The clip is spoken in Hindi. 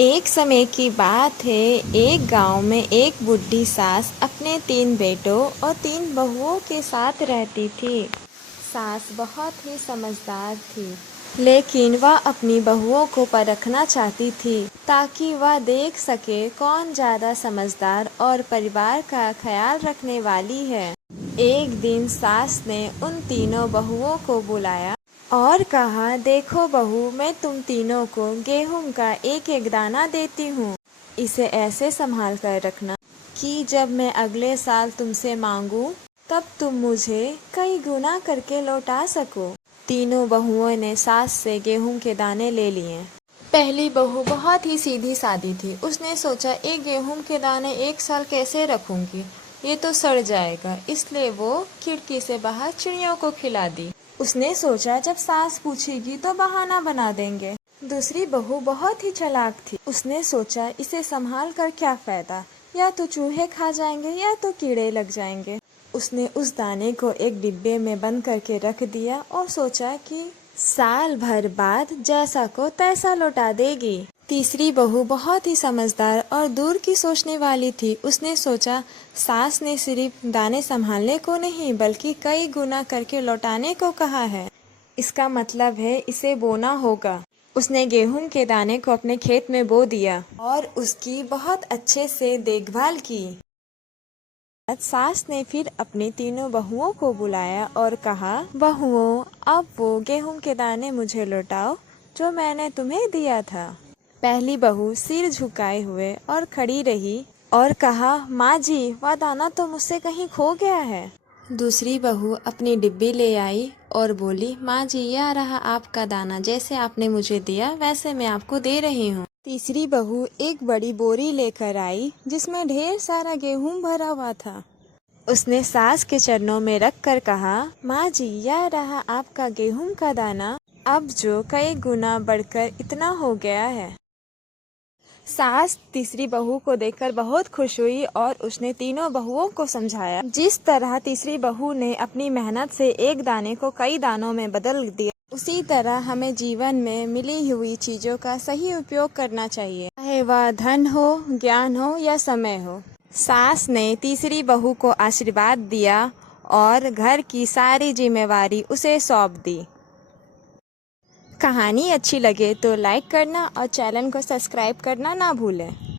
एक समय की बात है। एक गांव में एक बूढ़ी सास अपने 3 बेटों और 3 बहुओं के साथ रहती थी। सास बहुत ही समझदार थी, लेकिन वह अपनी बहुओं को परखना चाहती थी ताकि वह देख सके कौन ज़्यादा समझदार और परिवार का ख्याल रखने वाली है। एक दिन सास ने उन तीनों बहुओं को बुलाया और कहा, देखो बहू, मैं तुम तीनों को गेहूं का एक एक दाना देती हूँ। इसे ऐसे संभाल कर रखना कि जब मैं अगले साल तुमसे मांगूं तब तुम मुझे कई गुना करके लौटा सको। तीनों बहुओं ने सास से गेहूं के दाने ले लिए। पहली बहू बहुत ही सीधी सादी थी। उसने सोचा, एक गेहूं के दाने एक साल कैसे रखूंगी, ये तो सड़ जाएगा। इसलिए वो खिड़की से बाहर चिड़ियों को खिला दी। उसने सोचा, जब सास पूछेगी तो बहाना बना देंगे। दूसरी बहू बहुत ही चालाक थी। उसने सोचा, इसे संभाल कर क्या फायदा, या तो चूहे खा जाएंगे या तो कीड़े लग जाएंगे। उसने उस दाने को एक डिब्बे में बंद करके रख दिया और सोचा कि साल भर बाद जैसा को तैसा लौटा देगी। तीसरी बहू बहुत ही समझदार और दूर की सोचने वाली थी। उसने सोचा, सास ने सिर्फ दाने संभालने को नहीं बल्कि कई गुना करके लौटाने को कहा है। इसका मतलब है इसे बोना होगा। उसने गेहूं के दाने को अपने खेत में बो दिया और उसकी बहुत अच्छे से देखभाल की। सास ने फिर अपनी तीनों बहुओं को बुलाया और कहा, बहुओं, अब वो गेहूं के दाने मुझे लौटाओ जो मैंने तुम्हें दिया था। पहली बहू सिर झुकाए हुए और खड़ी रही और कहा, माँ जी, वह दाना तो मुझसे कहीं खो गया है। दूसरी बहू अपनी डिब्बी ले आई और बोली, माँ जी, यह रहा आपका दाना। जैसे आपने मुझे दिया वैसे मैं आपको दे रही हूँ। तीसरी बहू एक बड़ी बोरी लेकर आई जिसमें ढेर सारा गेहूं भरा हुआ था। उसने सास के चरणों में रख कर कहा, माँ जी, यह रहा आपका गेहूं का दाना, अब जो कई गुना बढ़कर इतना हो गया है। सास तीसरी बहू को देखकर बहुत खुश हुई और उसने तीनों बहुओं को समझाया। जिस तरह तीसरी बहू ने अपनी मेहनत से एक दाने को कई दानों में बदल दिया, उसी तरह हमें जीवन में मिली हुई चीजों का सही उपयोग करना चाहिए, चाहे वह धन हो, ज्ञान हो या समय हो। सास ने तीसरी बहू को आशीर्वाद दिया और घर की सारी जिम्मेवारी उसे सौंप दी। कहानी अच्छी लगे तो लाइक करना और चैनल को सब्सक्राइब करना ना भूलें।